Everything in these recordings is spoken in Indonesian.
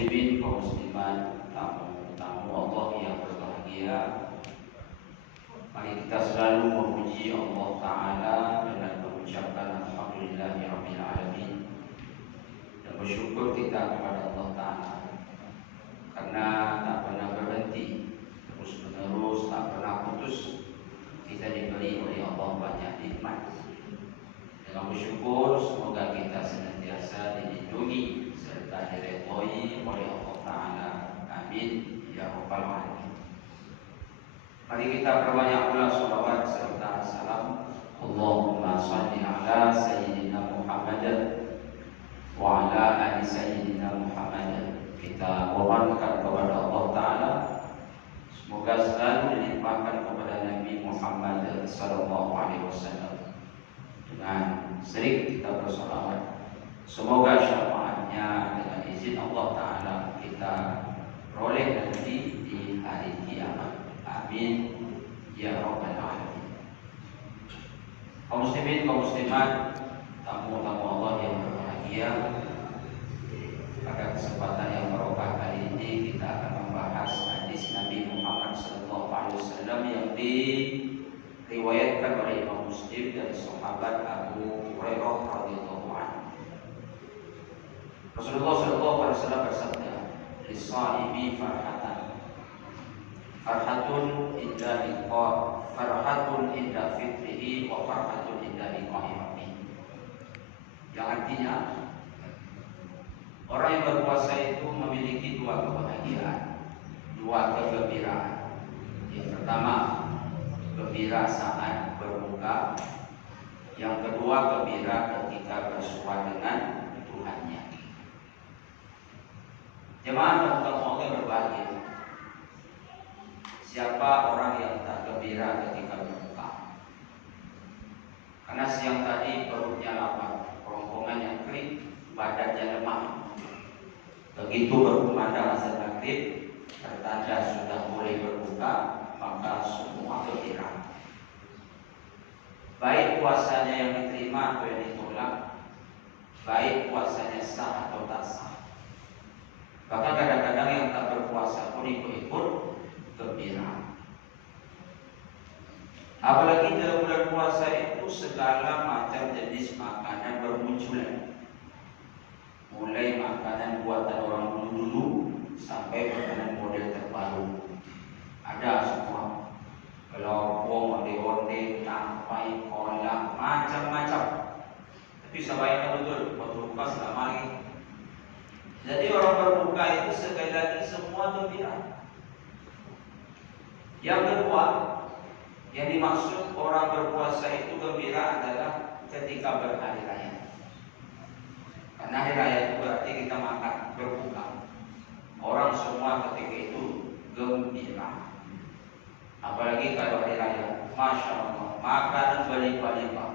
muslimin, kaum muslimat, tamu-tamu Allah yang berbahagia, mari kita selalu memuji Allah Ta'ala dengan mengucapkan Alhamdulillahirabbil alamin, dan bersyukur kita kepada Allah Ta'ala karena tak pernah berhenti, terus menerus, tak pernah putus. Kita diberi oleh Allah banyak nikmat. Dengan bersyukur, semoga kita senantiasa dilindungi serta diridhoi oleh Allah Ta'ala. Amin ya rabbal alamin. Mari kita perbanyak pula salawat serta salam. Allahumma shalli ala sayyidina Muhammad wa ala ali sayyidina Muhammad. Kita mohonkan kepada Allah Ta'ala semoga selalu dilimpahkan kepada Nabi Muhammad sallallahu alaihi wasallam dengan sering kita bersolawat. Semoga syafaatnya dengan izin Allah Ta'ala kita peroleh nanti di hari kiamat. Amin ya rabbal alamin. Kaum muslimin, kaum muslimat, tamu-tamu Allah yang berbahagia, pada kesempatan yang barokah kali ini kita akan membahas hadis Nabi Muhammad SAW yang diriwayatkan oleh Imam Muslim dari sahabat Abu Hurairah radhiyallahu anhu. Rasulullah SAW bersabda, "Lis-shaibi farhatun inda liqa, farhatun inda fitrihi, wa farhatun inda liqa'i rabbih." Yang artinya, orang yang berpuasa itu memiliki dua kebahagiaan, dua kegembiraan. Yang pertama, gembira saat berbuka. Yang kedua, gembira ketika bersua dengan Tuhannya. Jemaah dan Allah berbahagia. Siapa orang yang tak gembira ketika berbuka? Karena siang tadi perutnya lapar, kerongkongannya kering, badannya lemah. Begitu berkumandang azan maghrib, tertanda sudah mulai berbuka, maka semua gembira. Baik puasanya yang diterima atau yang ditolak, baik puasanya sah atau tak sah. Bahkan kadang-kadang yang tak berpuasa pun ikut-ikut gembira. Apalagi dalam bulan puasa itu segala macam jenis makanan bermunculan. Mulai makanan buatan orang dulu sampai makanan model terbaru. Ada semua. Kelompok, onde-onde, tapai, kolak, macam-macam. Tapi sebaiknya betul, waktu buka selama lagi. Jadi orang berbuka itu sekali lagi semua gembira. Yang kedua, yang dimaksud orang berpuasa itu gembira adalah ketika berhari raya. Karena hari raya itu berarti kita makan, berbuka. Orang semua ketika itu gembira. Apalagi kalau hari raya, Masya Allah, makanan berlimpah-limpah.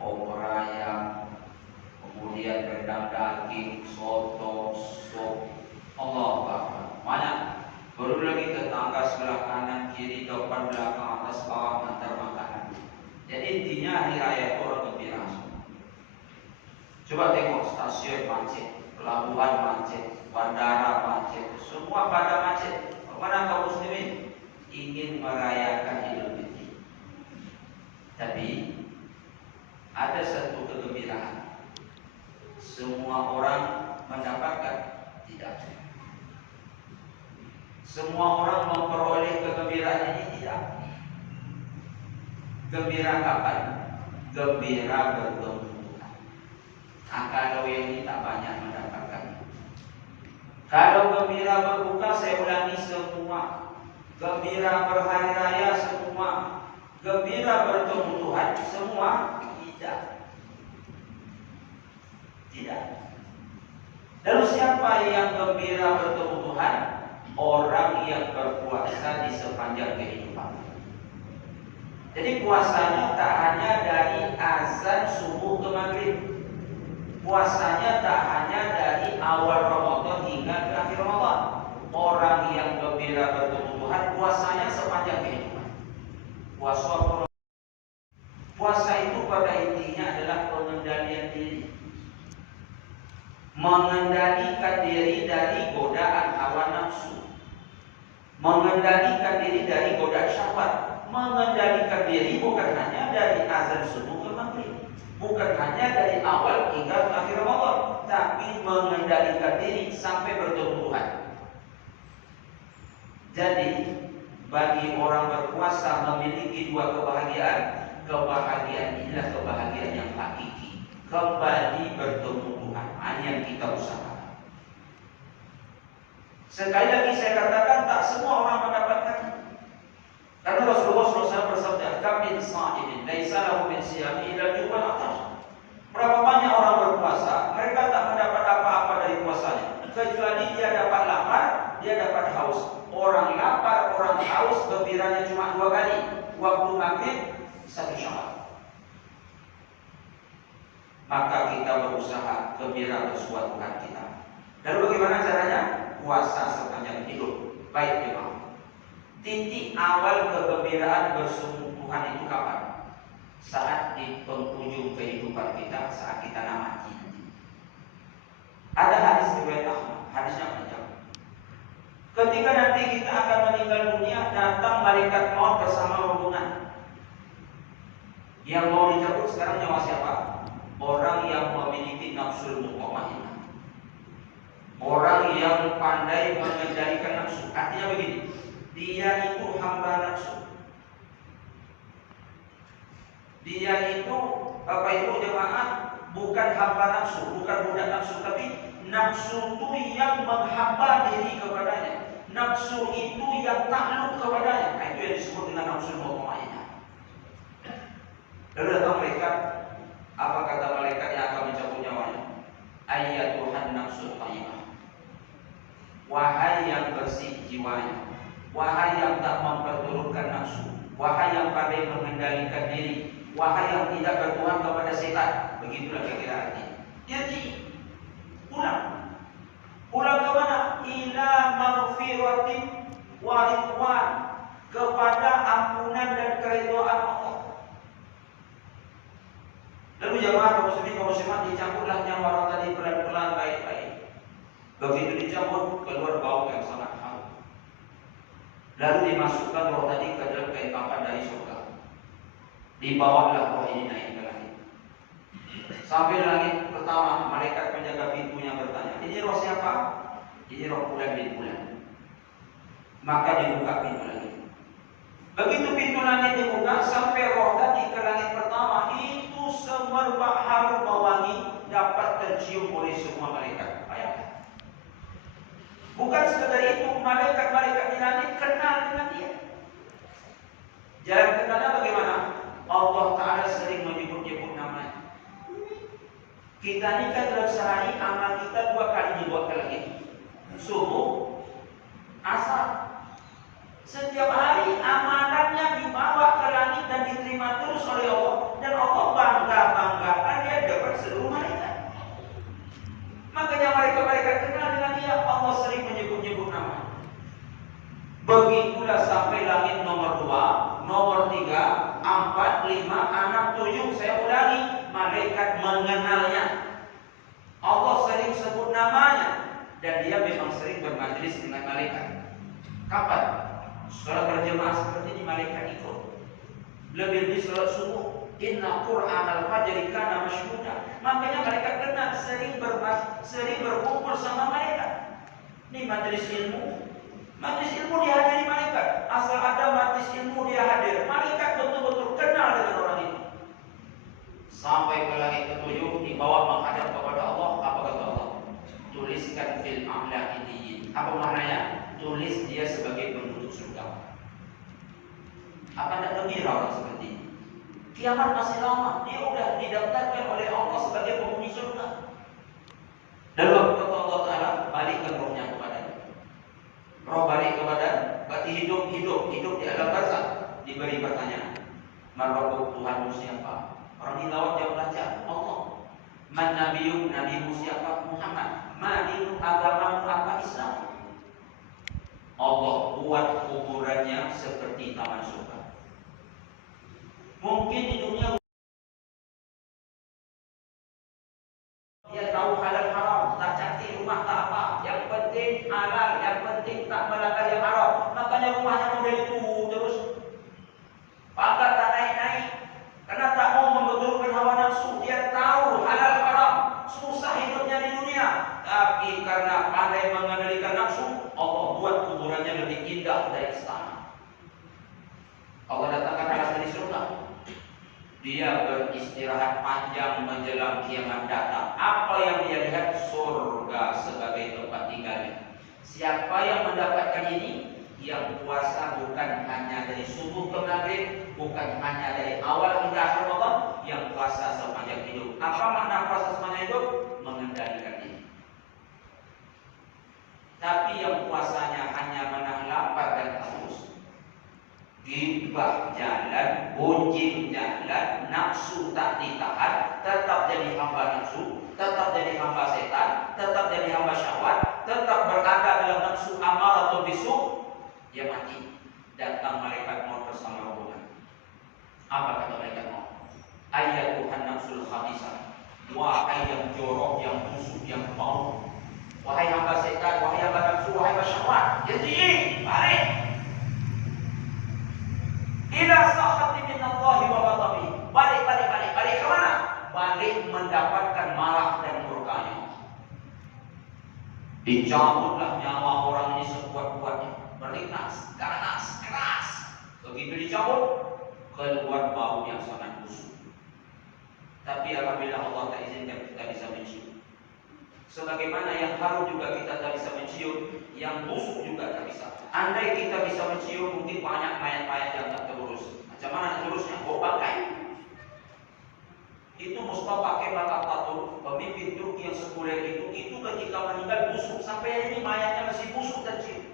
Opor ayam, kemudian rendang daging, soto, sop, Allah Akbar, banyak. Baru lagi tetangga sebelah kanan, kiri, depan, belakang, atas, bawah, antar makanan. Jadi intinya hari raya itu orang gembira. Coba tengok stasiun macet, pelabuhan macet, bandara macet, semua pada macet. Mana kaum muslimin ingin merayakan Idul Fitri? Tapi ada satu kegembiraan. Semua orang mendapatkan? Tidak. Semua orang memperoleh kegembiraan ini? Tidak. Gembira kapan? Gembira bertemu. Kalau yang ini tak banyak mendapatkan. Kalau gembira berbuka, saya ulangi semua. Gembira berhari raya semua. Gembira bertemu Tuhan semua? Tidak. Tidak. Lalu siapa yang gembira bertemu Tuhan? Orang yang berpuasa di sepanjang kehidupan. Jadi puasanya tak hanya dari azan subuh ke maghrib. Puasanya tak hanya dari awal Ramadan hingga ke akhir Ramadan. Orang yang gembira bertemu Tuhan, puasanya sepanjang kehidupan. Puasa itu pada intinya adalah pengendalian diri. Mengendalikan diri dari godaan Mengendalikan diri dari godaan syahwat. Mengendalikan diri bukan hanya dari azan subuh ke maghrib, bukan hanya dari awal hingga akhir Ramadan, tapi mengendalikan diri sampai bertemu Tuhan. Jadi bagi orang berpuasa memiliki dua kebahagiaan. Kebahagiaan inilah kebahagiaan yang hakiki, kembali bertemu Tuhan. Hanya yang kita usahakan. Sekali lagi saya katakan, tak semua orang mendapatkannya. Karena Rasulullah SAW bersabda, "Kam min sha'imin laisa lahu min siyami illa ju'un atash." Berapa banyak orang berpuasa, mereka tak mendapat apa-apa dari puasanya, kecuali dia dapat lapar, dia dapat haus. Orang lapar, orang haus gembiranya cuma 2 kali, waktu maghrib, 1 Syawal. Maka kita berusaha gembira bersuat Tuhan kita. Lalu bagaimana caranya? Puasa sepanjang hidup. Baik memang. Titik awal kegembiraan bersemu Tuhan itu kapan? Saat di penghujung kehidupan kita, saat kita nak mati. Ada hadis riwayat Ahmad, hadisnya panjang. Ketika nanti kita akan meninggal dunia, datang malaikat maut bersama rombongan. Yang mau dicabut sekarang nyawa siapa? Orang yang memiliki nafsu mutmainnah. Orang yang pandai mengendalikan nafsu. Artinya begini, dia itu hamba nafsu. Dia itu jemaah? Bukan hamba nafsu, bukan budak nafsu, tapi nafsu itu yang menghamba diri kepadanya. Nafsu itu yang takluk kepadanya. Nah, itu yang disebut dengan nafsu mutmainnah. Lalu datang malaikat. Apa kata malaikat yang akan mencabut nyawanya? Ayyatuhan nafsu thayyibah. Wahai yang bersih jiwanya, wahai yang tak memperturutkan nafsu, wahai yang pandai mengendalikan diri, wahai yang tidak bertuhan kepada setan. Begitulah kira-kira artinya. Jadi pulang ke mana? Ila maghfiratin wa ridwan, kepada ampunan dan keridhaan Allah. Lalu jemaah kaum muslimin kaum muslimat, dicampurlah nyawa orang tadi pelan-pelan, baik-baik. Begitu dicabut, keluar bau yang sangat harum. Lalu dimasukkan roh tadi ke dalam kain kafan dari surga. Dibawalah roh ini naik ke langit. Sampai langit pertama, malaikat penjaga pintunya bertanya, "Ini roh siapa?" "Ini roh fulan bin fulan." Maka dibuka pintu langit. Begitu pintu langit dibuka, sampai roh tadi ke langit pertama, itu semerbak harum mewangi dapat tercium oleh semua malaikat. Bayangkan. Bukan sekedar itu, malaikat-malaikat di langit kenal dengan dia. Jalan kenalnya bagaimana? Allah Ta'ala sering menyebut-nyebut namanya. Kita ini kan dalam sehari amal kita 2 kali dibuat ke langit. Subuh, asar. Setiap hari amalannya dibawa ke langit dan diterima terus oleh Allah. Dan Allah bangga-banggakan dia dapat seluruh malaikat. Makanya malaikat-malaikat kenal dengan dia. Allah sering menyebut-nyebut nama. Begitulah sampai langit nomor 2, nomor 3, 4, 5, 6, 7. Saya ulangi, malaikat mengenalnya. Allah sering sebut namanya. Dan dia memang sering bermajlis dengan malaikat. Kapan? Sholat berjemaah seperti ini malaikat ikut. Lebih sholat subuh. Inna Qur'an al-fajri kana masyhuda. Makanya malaikat kenal, sering berkumpul sama malaikat. Ini majlis ilmu. Majlis ilmu dihadiri malaikat. Asal ada majlis ilmu dia hadir. Malaikat betul-betul kenal dengan orang itu. Sampai ke langit ke-7 dibawa menghadap kepada Allah. Apa kata Allah? Tuliskan fil a'la idiyin. Apa maknanya? Tulis dia sebagai penduduk surga. Apa tidak gembira orang seperti ini? Kiamat masih lama, dia sudah didaftarkan oleh Allah sebagai penghuni surga. Dan waktu kata Allah Ta'ala, balikkan rohnya kepadanya. Roh balik kepada, berarti hidup di alam barzakh. Diberi pertanyaan, Man Rabbuk, Tuhanmu siapa? Orang dilawat jawab baca, Allah. Man Nabiyuk, Nabimu siapa? Muhammad. Ma dinuk, agamamu apa? Islam. Allah buat kuburannya seperti taman surga. Mungkin di dunia dia tahu halal haram, tak cantik rumah tak apa. Yang penting halal, yang penting tak melanggar yang haram. Maka rumahnya lebih indah dari istana. Allah datangkan alas dari surga. Dia beristirahat panjang menjelang kiamat datang. Apa yang dia lihat? Surga sebagai tempat tinggalnya. Siapa yang mendapatkan ini? Yang puasa bukan hanya dari subuh ke maghrib, bukan hanya dari awal hingga akhir Ramadan, yang puasa sepanjang hidup. Apa makna puasa sepanjang hidup? Mengendalikan diri. Tapi yang puasanya hanya menahan lapar dan haus, gibah jalan, gonjing jalan, nafsu tak ditahan, tetap jadi hamba nafsu, tetap jadi hamba setan, tetap jadi hamba syahwat, tetap berada dalam nafsu amaratul bisu, dia mati. Datang malaikat maut bersama rombongan. Apa kata malaikat maut? Ayat Tuhan nafsul khabisah, wahai yang jorok, yang busuk, yang bau, wahai hamba setan, wahai hamba nafsu, wahai hamba syahwat, jadi balik ila sakhati minallahi wa ghadabi. Balik ke mana? Balik mendapatkan marah dan murkanya. Dicabutlah nyawa orang ini sekuat-kuatnya, beringas, ganas, keras. Begitu dicabut, keluar bau yang sangat busuk. Tapi apabila Allah tak izinkan, kita bisa mencium. Sebagaimana yang harum juga kita tak bisa mencium, yang busuk juga tak bisa. Andai kita bisa mencium, mungkin banyak mayat-mayat yang tak terurus. Macam mana terurusnya? Bawa bangkai. Itu Mustafa Kemal Atatürk, pemimpin Turki yang sekuler itu ketika meninggal busuk. Sampai hari ini mayatnya masih busuk dan cium.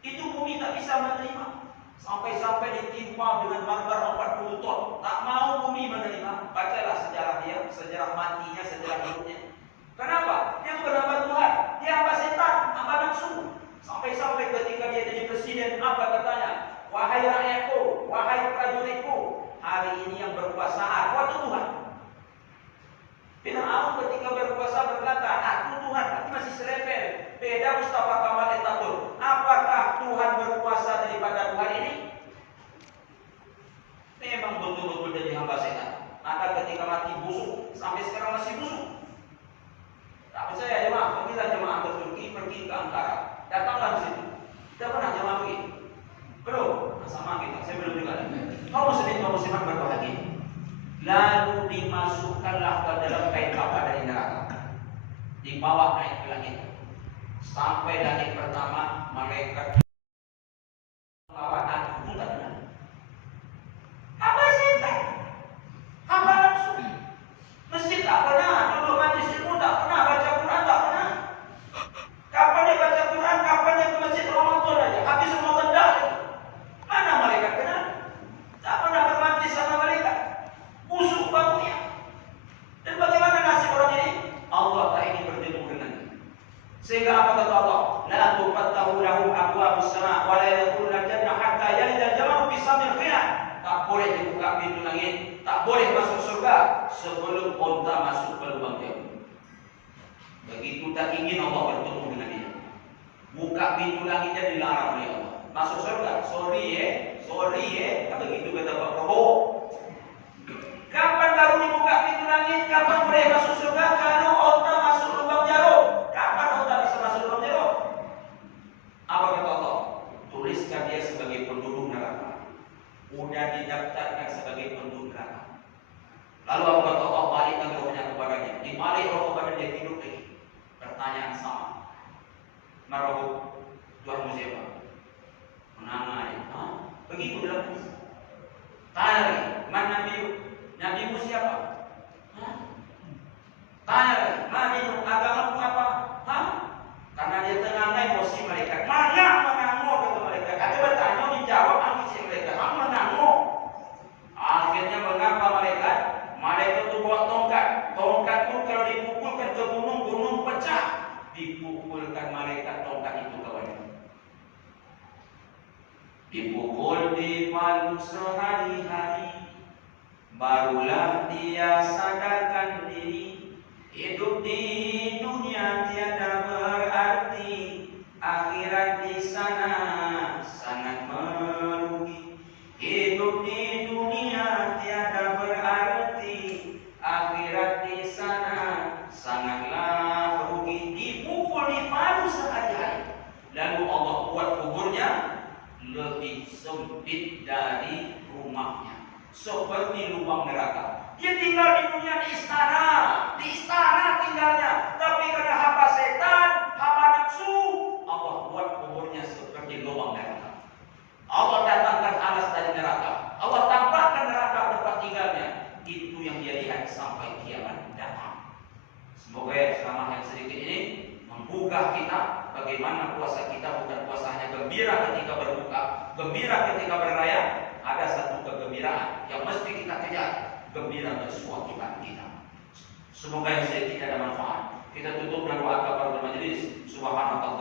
Itu bumi tak bisa menerima. Sampai-sampai ditimpa dengan marmer 40 ton. Tak mau bumi menerima. Bacalah sejarah dia, sejarah matinya, sejarah hidupnya. Kenapa? Dia bukan hamba Tuhan, dia hamba setan, hamba nafsu. Sampai-sampai ketika dia jadi presiden, apa katanya? Wahai rakyatku, wahai prajuritku, hari ini yang berkuasa aku Tuhan. Fir'aun ketika berkuasa berkata, aku Tuhan, tapi masih serempel. Beda Mustafa Kemal Atatürk. Apakah Tuhan berkuasa daripada Tuhan ini? Memang betul-betul jadi hamba setan. Maka ketika mati busuk, sampai sekarang masih busuk. Tak percaya jemaah, pergilah jemaah ke Turki, pergi ke Ankara. Datanglah di situ. Tidak pernah jemaah pergi? Belum? Sama kita, saya belum juga. Kaum muslimat berbahagia. Lalu dimasukkanlah ke dalam kain kafan dari neraka. Dibawa naik ke langit. Sampai langit pertama, malaikat membawa aku tak benar. Apa setan? Apa nafsu? Mesti tak pernah duduk majlis ilmu, tak pernah baca Quran, tak pernah. Kapan dia baca Quran, kapan dia ke masjid Ramadan aja, habis Ramadan dah. Mana malaikat kenal? Tak pernah bermajlis sama malaikat. Busuk baunya. Dan bagaimana nasib orang ini? Allah tak ingin bertemu dengannya. Sehingga apa kata Allah? La tufattahu lahum abwabus sama' wa la yadkhuluna al-jannah hatta yalija al-jamalu fi samil khiyat. Tak boleh dibuka pintu langit, tak boleh masuk surga sebelum unta masuk ke lubang jarum. Begitu tak ingin Allah bertemu dengan dia. Buka pintu langitnya dilarang oleh Allah. Masuk surga, sorry kan begitu kata Pak Prabowo. Kapan baru dibuka pintu langit? Kapan boleh masuk surga? Kalau unta masuk lubang jarum. Kapan unta bisa masuk lubang jarum? Apa kata Allah? Tuliskan dia sebagai penduduk neraka. Udah didaftarkan sebagai penduduk neraka. Lalu apa kata Allah? Balikkan rohnya kepadanya. Dibalik roh kepada dia, tidur lagi. Pertanyaan sama. Marahum, Tuhanmu siapa? Menamai. Begitu dalam hadis. Tanya lagi, man nabiyu? Nabimu siapa? Tanya lagi, nabimu agamamu apa? Karena dia tenang emosi mereka. Mana mengamuk kata mereka. Kata bertanya dijawab ambisi mereka. Mengamuk. Akhirnya mengapa malaikat? Malaikat itu bawa tongkat. Tongkat itu kalau dipukulkan ke gunung, gunung pecah. Dipukulkan malaikat tongkat itu kawannya. Dipukul di palu sehari-hari, barulah dia sadarkan diri. Hidup di dunia tiada berarti, akhirat di sana sangat merugi. Hidup di dunia tiada berarti, akhirat di sana sangatlah rugi. Dipukul di palu sehari-hari. Lalu Allah buat kuburnya lebih sempit dari rumahnya, seperti lubang neraka. Dia tinggal di dunia di istana tinggalnya. Tapi karena hamba setan, hamba nafsu, Allah buat kuburnya seperti lubang neraka. Allah datangkan alas dari neraka. Allah tampakkan neraka tempat tinggalnya. Itu yang dia lihat sampai kiamat datang. Semoga selama yang sedikit ini menggugah kita bagaimana puasa kita bukan puasa hanya gembira ketika berbuka, gembira ketika berraya. Ada satu kegembiraan yang mesti kita kejar, gembira bersuah iman kita. Semoga yang sedikit ada manfaat. Kita tutup dengan doa kafaaratul majelis. Subhanallah.